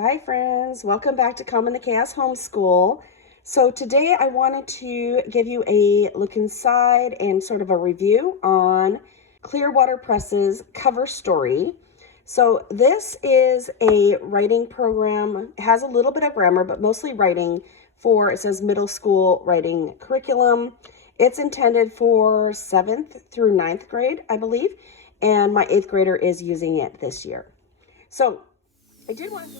Hi friends, welcome back to Calm in the Chaos Homeschool. So today I wanted to give you a look inside and sort of a review on Clearwater Press's cover story. So this is a writing program. It has a little bit of grammar, but mostly writing for, it says middle school writing curriculum. It's intended for 7th through 9th grade, I believe, and my 8th grader is using it this year. So I did want to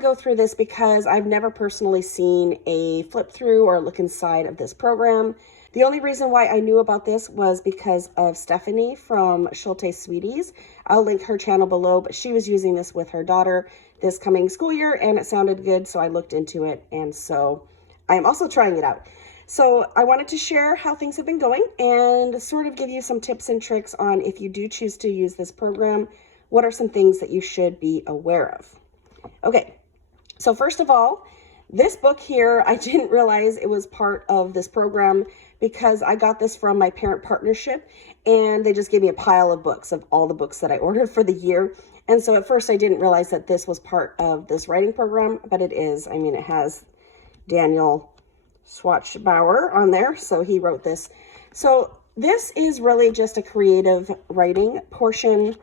go through this because I've never personally seen a flip through or look inside of this program. The only reason why I knew about this was because of Stephanie from Schulte Sweeties. I'll link her channel below, but she was using this with her daughter this coming school year and it sounded good, so I looked into it, and so I am also trying it out. So I wanted to share how things have been going and sort of give you some tips and tricks on if you do choose to use this program, what are some things that you should be aware of. Okay, so first of all, this book here, I didn't realize it was part of this program because I got this from my parent partnership and they just gave me a pile of books of all the books that I ordered for the year. And so at first I didn't realize that this was part of this writing program, but it is. I mean, it has Daniel Schwartzbauer on there, so he wrote this. So this is really just a creative writing portion.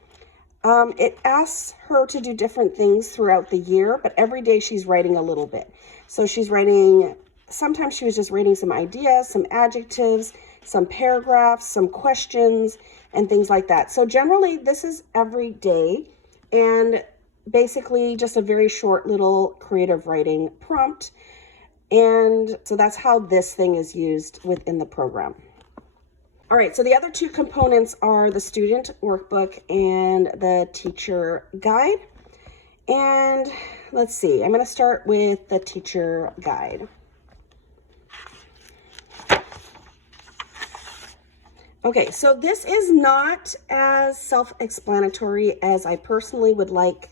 It asks her to do different things throughout the year, but every day she's writing a little bit. So she's writing, sometimes she was just reading some ideas, some adjectives, some paragraphs, some questions, and things like that. So generally this is every day and basically just a very short little creative writing prompt. And so that's how this thing is used within the program. All right, so the other two components are the student workbook and the teacher guide. And let's see, I'm going to start with the teacher guide. Okay, so this is not as self-explanatory as I personally would like.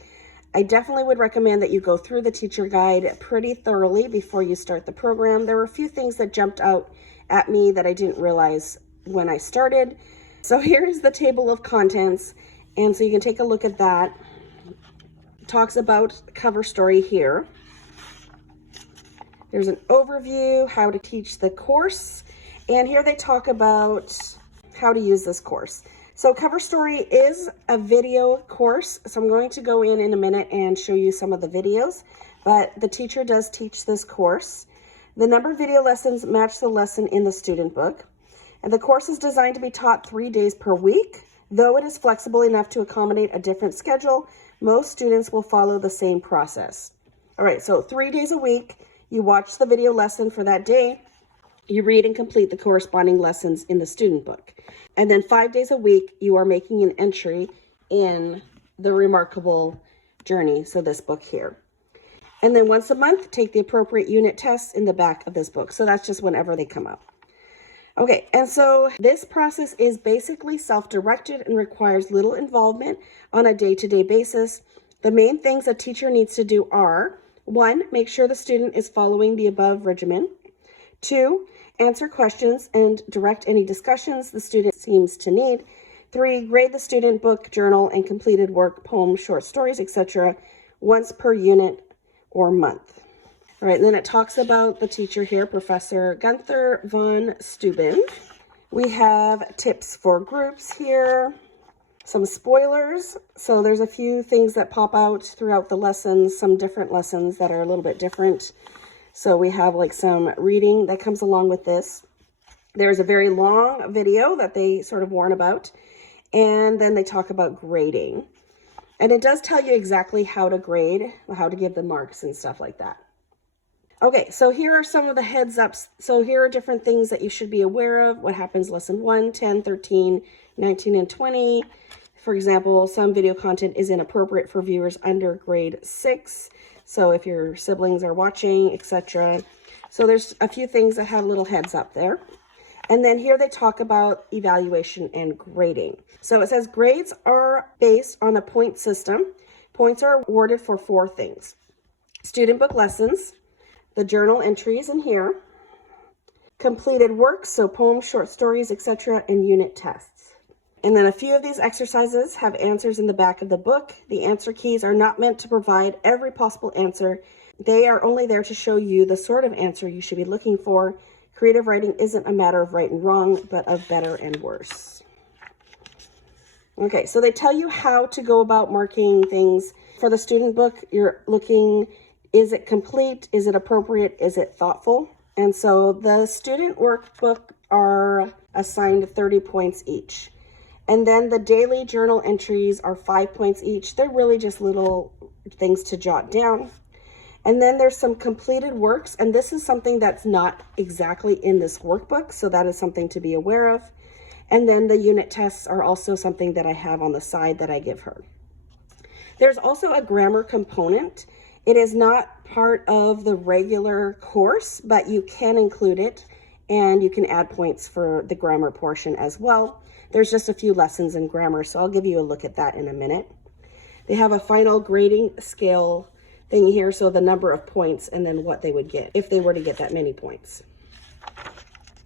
I definitely would recommend that you go through the teacher guide pretty thoroughly before you start the program. There were a few things that jumped out at me that I didn't realize when I started. So here's the table of contents, and so you can take a look at that. It talks about cover story here. There's an overview, how to teach the course, and here they talk about how to use this course. So cover story is a video course, so I'm going to go in a minute and show you some of the videos, but the teacher does teach this course. The number of video lessons match the lesson in the student book. And the course is designed to be taught 3 days per week. Though it is flexible enough to accommodate a different schedule, most students will follow the same process. All right, so 3 days a week, you watch the video lesson for that day, you read and complete the corresponding lessons in the student book. And then 5 days a week, you are making an entry in the Remarkable Journey, so this book here. And then once a month, take the appropriate unit tests in the back of this book. So that's just whenever they come up. Okay, and so this process is basically self-directed and requires little involvement on a day-to-day basis. The main things a teacher needs to do are: 1, make sure the student is following the above regimen. 2, answer questions and direct any discussions the student seems to need. 3, grade the student book, journal, and completed work, poems, short stories, etc. once per unit or month. All right, and then it talks about the teacher here, Professor Gunther von Steuben. We have tips for groups here, some spoilers. So there's a few things that pop out throughout the lessons, some different lessons that are a little bit different. So we have like some reading that comes along with this. There's a very long video that they sort of warn about. And then they talk about grading. And it does tell you exactly how to grade, how to give the marks and stuff like that. Okay, so here are some of the heads ups. So here are different things that you should be aware of. What happens lesson 1, 10, 13, 19, and 20. For example, some video content is inappropriate for viewers under grade 6. So if your siblings are watching, etc. So there's a few things that have little heads up there. And then here they talk about evaluation and grading. So it says grades are based on a point system. Points are awarded for 4 things: student book lessons, the journal entries in here, completed works, so poems, short stories, etc., and unit tests. And then a few of these exercises have answers in the back of the book. The answer keys are not meant to provide every possible answer. They are only there to show you the sort of answer you should be looking for. Creative writing isn't a matter of right and wrong, but of better and worse. Okay, so they tell you how to go about marking things. For the student book, you're looking, is it complete? Is it appropriate? Is it thoughtful? And so the student workbook are assigned 30 points each. And then the daily journal entries are 5 points each. They're really just little things to jot down. And then there's some completed works, and this is something that's not exactly in this workbook, so that is something to be aware of. And then the unit tests are also something that I have on the side that I give her. There's also a grammar component. It is not part of the regular course, but you can include it, and you can add points for the grammar portion as well. There's just a few lessons in grammar, so I'll give you a look at that in a minute. They have a final grading scale thing here, so the number of points and then what they would get if they were to get that many points.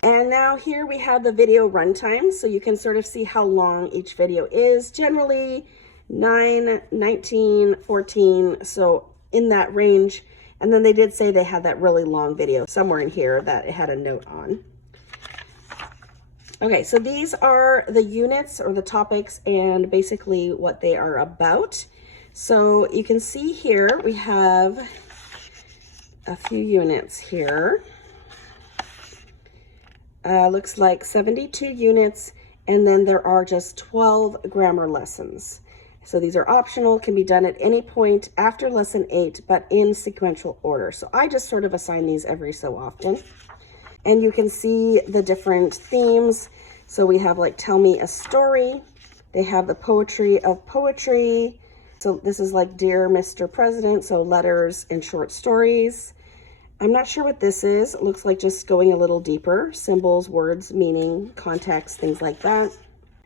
And now here we have the video runtime, so you can sort of see how long each video is. Generally 9, 19, 14, so in that range. And then they did say they had that really long video somewhere in here that it had a note on. Okay, so these are the units or the topics and basically what they are about. So you can see here we have a few units here. Looks like 72 units, and then there are just 12 grammar lessons. So these are optional, can be done at any point after lesson 8, but in sequential order. So I just sort of assign these every so often. And you can see the different themes. So we have like Tell Me a Story. They have the Poetry of Poetry. So this is like Dear Mr. President, so letters and short stories. I'm not sure what this is. It looks like just going a little deeper. Symbols, words, meaning, context, things like that.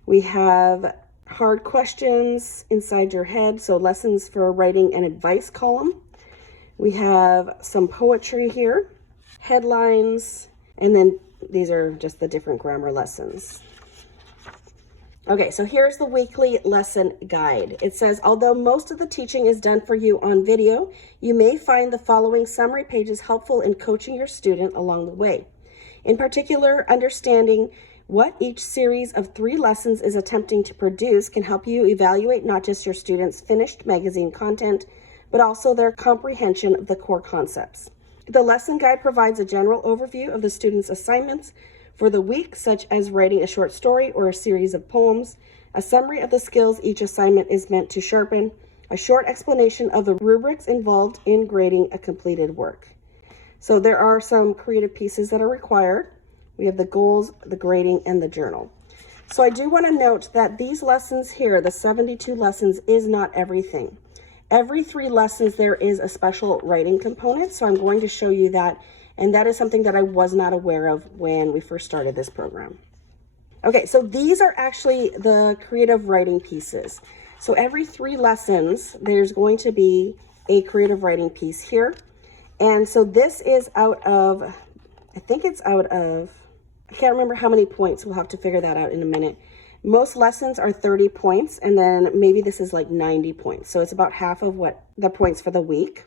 We have Hard Questions Inside Your Head, so lessons for writing and advice column. We have some poetry here, headlines, and then these are just the different grammar lessons. Okay, so here's the weekly lesson guide. It says, although most of the teaching is done for you on video, you may find the following summary pages helpful in coaching your student along the way. In particular, understanding what each series of 3 lessons is attempting to produce can help you evaluate not just your students' finished magazine content, but also their comprehension of the core concepts. The lesson guide provides a general overview of the students' assignments for the week, such as writing a short story or a series of poems, a summary of the skills each assignment is meant to sharpen, a short explanation of the rubrics involved in grading a completed work. So there are some creative pieces that are required. We have the goals, the grading, and the journal. So I do want to note that these lessons here, the 72 lessons, is not everything. Every 3 lessons there is a special writing component, so I'm going to show you that. And that is something that I was not aware of when we first started this program. Okay, so these are actually the creative writing pieces. So every 3 lessons, there's going to be a creative writing piece here. And so this is out of, I think it's out of, I can't remember how many points. We'll have to figure that out in a minute. Most lessons are 30 points, and then maybe this is like 90 points. So it's about half of what the points for the week.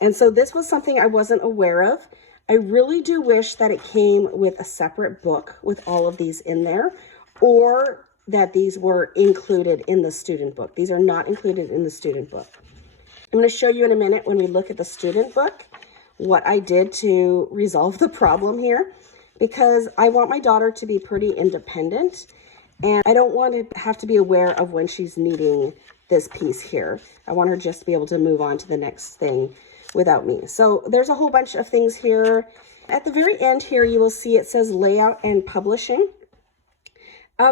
And so this was something I wasn't aware of. I really do wish that it came with a separate book with all of these in there, or that these were included in the student book. These are not included in the student book. I'm going to show you in a minute when we look at the student book what I did to resolve the problem here, because I want my daughter to be pretty independent, and I don't want to have to be aware of when she's needing this piece here. I want her just to be able to move on to the next thing without me. So there's a whole bunch of things here. At the very end here, you will see it says layout and publishing.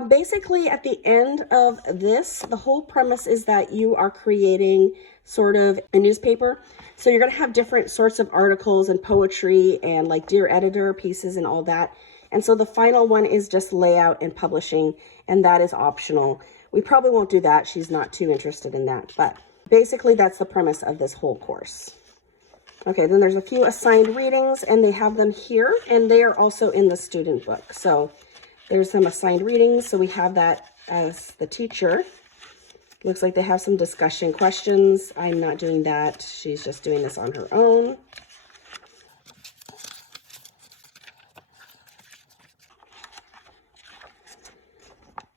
Basically, at the end of this, the whole premise is that you are creating sort of a newspaper. So you're going to have different sorts of articles and poetry and like Dear Editor pieces and all that. And so the final one is just layout and publishing, and that is optional. We probably won't do that. She's not too interested in that. But basically, that's the premise of this whole course. Okay, then there's a few assigned readings, and they have them here, and they are also in the student book. So there's some assigned readings. So we have that as the teacher. Looks like they have some discussion questions. I'm not doing that. She's just doing this on her own.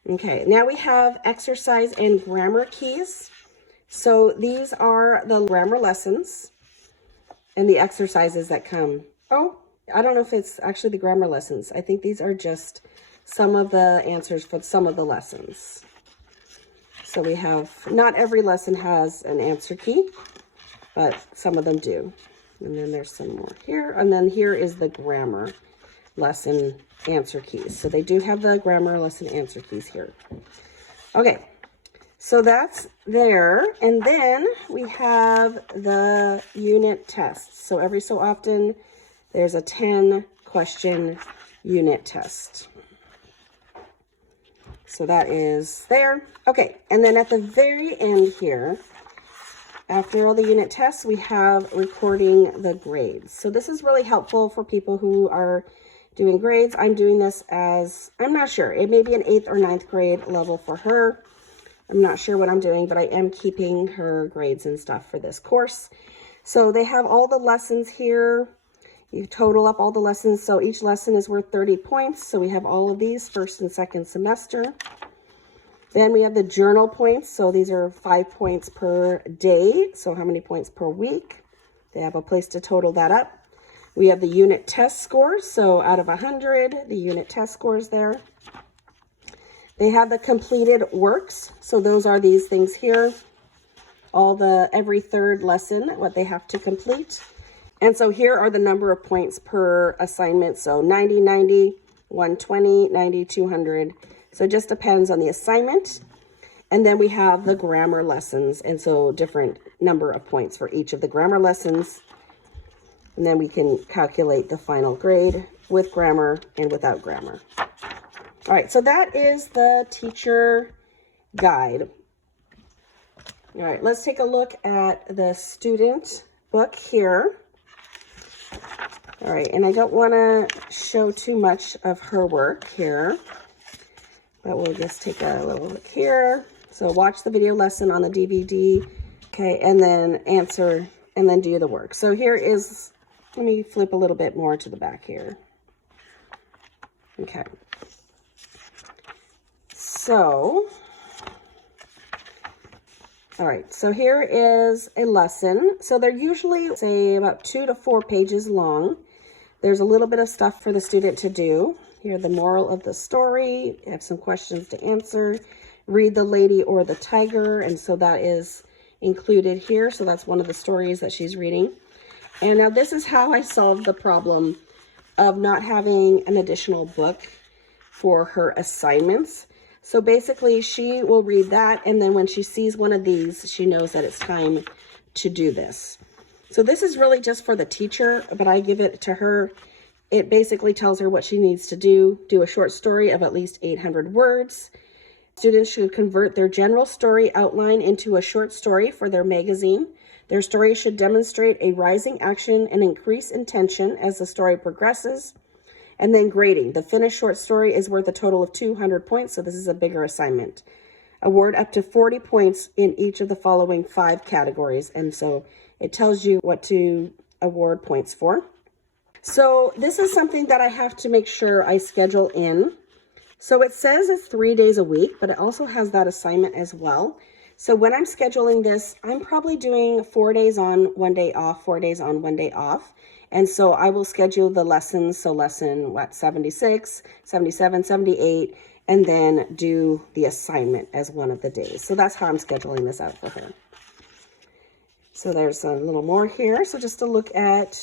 Okay, now we have exercise and grammar keys. So these are the grammar lessons and the exercises that come. Oh, I don't know if it's actually the grammar lessons. I think these are just some of the answers for some of the lessons. So we have, not every lesson has an answer key, but some of them do. And then there's some more here. And then here is the grammar lesson answer keys. So they do have the grammar lesson answer keys here. Okay, so that's there. And then we have the unit tests. So every so often, there's a 10-question unit test. So that is there. Okay, and then at the very end here, after all the unit tests, we have recording the grades. So this is really helpful for people who are doing grades. I'm doing this as, I'm not sure, it may be an 8th or 9th grade level for her. I'm not sure what I'm doing, but I am keeping her grades and stuff for this course. So they have all the lessons here. You total up all the lessons. So each lesson is worth 30 points. So we have all of these first and second semester. Then we have the journal points. So these are 5 points per day. So how many points per week? They have a place to total that up. We have the unit test scores. So out of 100, the unit test scores there. They have the completed works. So those are these things here. Every third lesson, what they have to complete. And so here are the number of points per assignment. So 90, 90, 120, 90, 200. So it just depends on the assignment. And then we have the grammar lessons. And so different number of points for each of the grammar lessons. And then we can calculate the final grade with grammar and without grammar. All right, so that is the teacher guide. All right, let's take a look at the student book here. All right, and I don't want to show too much of her work here, but we'll just take a little look here. So watch the video lesson on the DVD, okay, and then answer, and then do the work. So here is, let me flip a little bit more to the back here. Okay. So, all right, so here is a lesson. So they're usually, say, about 2 to 4 pages long. There's a little bit of stuff for the student to do. Here, the moral of the story. You have some questions to answer. Read The Lady or the Tiger, and so that is included here. So that's one of the stories that she's reading. And now this is how I solved the problem of not having an additional book for her assignments. So basically, she will read that, and then when she sees one of these, she knows that it's time to do this. So this is really just for the teacher, but I give it to her. It basically tells her what she needs to do a short story of at least 800 words. Students should convert their general story outline into a short story for their magazine. Their story should demonstrate a rising action and increase in tension as the story progresses. And then grading. The finished short story is worth a total of 200 points, so this is a bigger assignment. Award up to 40 points in each of the following 5 categories. And so it tells you what to award points for. So this is something that I have to make sure I schedule in. So it says it's 3 days a week, but it also has that assignment as well. So when I'm scheduling this, I'm probably doing 4 days on, 1 day off, 4 days on, 1 day off. And so I will schedule the lessons. So lesson, 76, 77, 78, and then do the assignment as one of the days. So that's how I'm scheduling this out for her. So there's a little more here. So just to look at,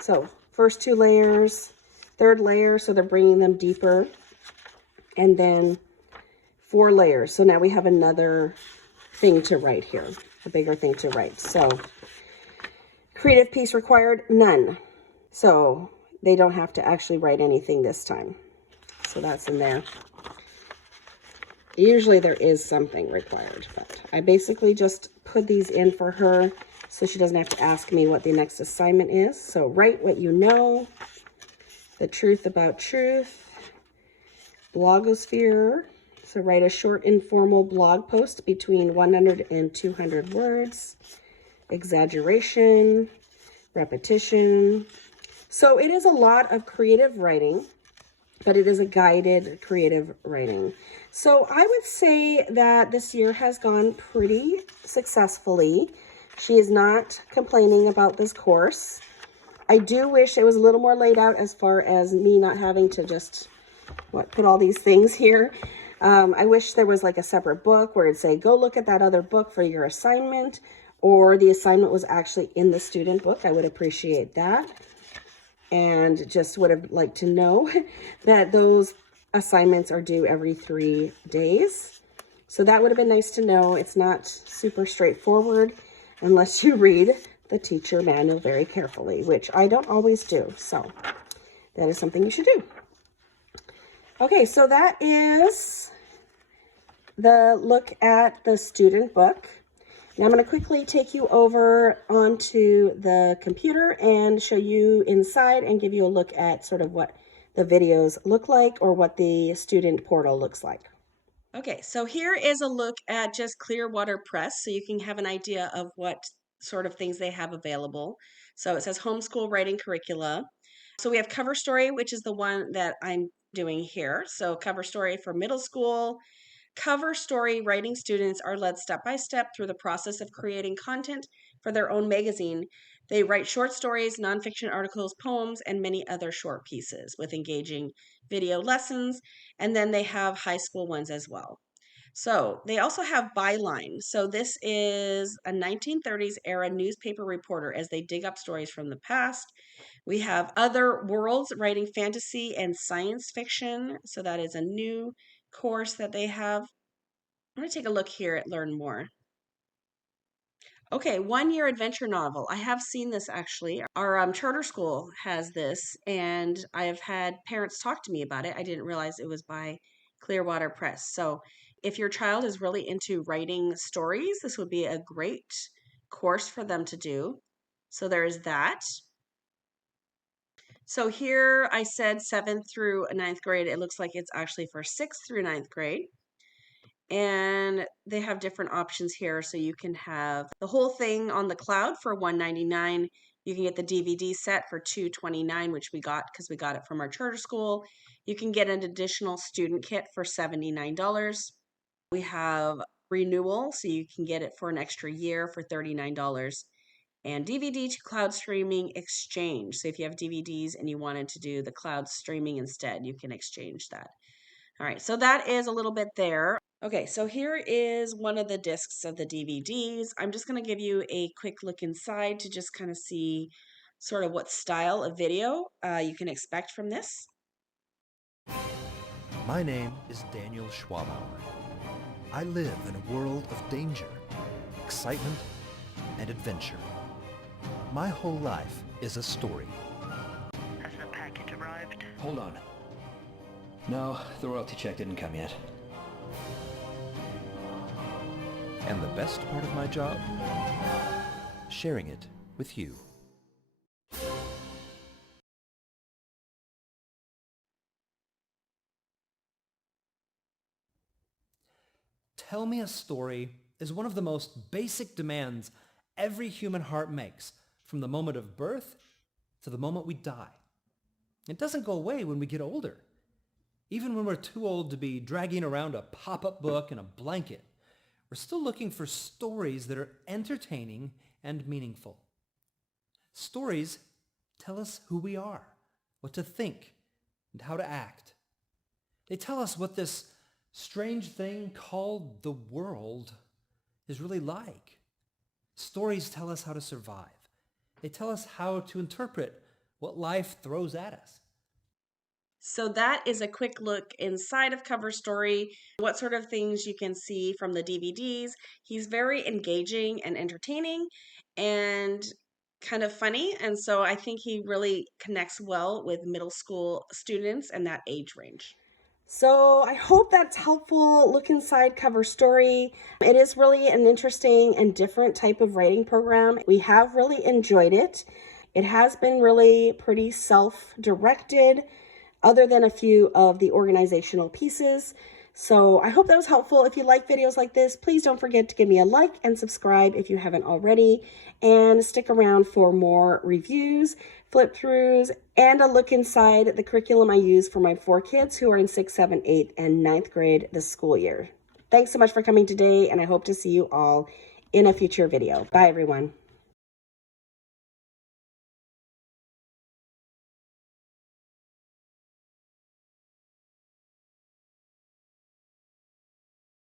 so first 2 layers, 3rd layer, so they're bringing them deeper. And then 4 layers. So now we have another thing to write here, a bigger thing to write. So creative piece required, none. So they don't have to actually write anything this time. So that's in there. Usually there is something required, but I basically just put these in for her so she doesn't have to ask me what the next assignment is. So write what you know, the truth about truth, blogosphere. So write a short informal blog post between 100 and 200 words. Exaggeration, repetition. So it is a lot of creative writing, but it is a guided creative writing. So I would say that this year has gone pretty successfully. She is not complaining about this course. I do wish it was a little more laid out as far as me not having to just put all these things here. I wish there was like a separate book where it'd say, go look at that other book for your assignment, or the assignment was actually in the student book. I would appreciate that. And just would have liked to know that those assignments are due every 3 days. So that would have been nice to know. It's not super straightforward unless you read the teacher manual very carefully, which I don't always do. So that is something you should do. Okay, so that is the look at the student book. Now I'm going to quickly take you over onto the computer and show you inside and give you a look at sort of what the videos look like or what the student portal looks like. Okay, so here is a look at just Clearwater Press, so you can have an idea of what sort of things they have available. So it says Homeschool Writing Curricula. So we have Cover Story, which is the one that I'm doing here. So Cover Story for middle school. Cover Story writing students are led step by step through the process of creating content for their own magazine. They write short stories, nonfiction articles, poems, and many other short pieces with engaging video lessons. And then they have high school ones as well. So they also have Byline. So this is a 1930s era newspaper reporter as they dig up stories from the past. We have Other Worlds, writing fantasy and science fiction. So that is a new course that they have. I'm going to take a look here at Learn More. Okay, 1-year adventure novel. I have seen this actually. Our charter school has this, and I have had parents talk to me about it. I didn't realize it was by Clearwater Press. So if your child is really into writing stories, this would be a great course for them to do. So there's that. So here I said 7th through 9th grade. It looks like it's actually for 6th through 9th grade. And they have different options here. So you can have the whole thing on the cloud for $199. You can get the DVD set for $229, which we got because we got it from our charter school. You can get an additional student kit for $79. We have renewal, so you can get it for an extra year for $39. And DVD to cloud streaming exchange. So if you have DVDs and you wanted to do the cloud streaming instead, you can exchange that. All right, so that is a little bit there. Okay, so here is one of the discs of the DVDs. I'm just going to give you a quick look inside to just kind of see sort of what style of video you can expect from this. My name is Daniel Schwabauer. I live in a world of danger, excitement, and adventure. My whole life is a story. Has the package arrived? Hold on. No, the royalty check didn't come yet. And the best part of my job? Sharing it with you. Tell me a story is one of the most basic demands every human heart makes, from the moment of birth to the moment we die. It doesn't go away when we get older. Even when we're too old to be dragging around a pop-up book and a blanket, we're still looking for stories that are entertaining and meaningful. Stories tell us who we are, what to think, and how to act. They tell us what this strange thing called the world is really like. Stories tell us how to survive. They tell us how to interpret what life throws at us. So that is a quick look inside of Cover Story, what sort of things you can see from the DVDs. He's very engaging and entertaining and kind of funny. And so I think he really connects well with middle school students and that age range. So I hope that's helpful. Look inside Cover Story. It is really an interesting and different type of writing program. We have really enjoyed it. It has been really pretty self-directed, other than a few of the organizational pieces. So I hope that was helpful. If you like videos like this, please don't forget to give me a like and subscribe if you haven't already, and stick around for more reviews, flip throughs, and a look inside the curriculum I use for my 4 kids who are in 6th, 7th, 8th, and 9th grade this school year. Thanks so much for coming today, and I hope to see you all in a future video. Bye, everyone.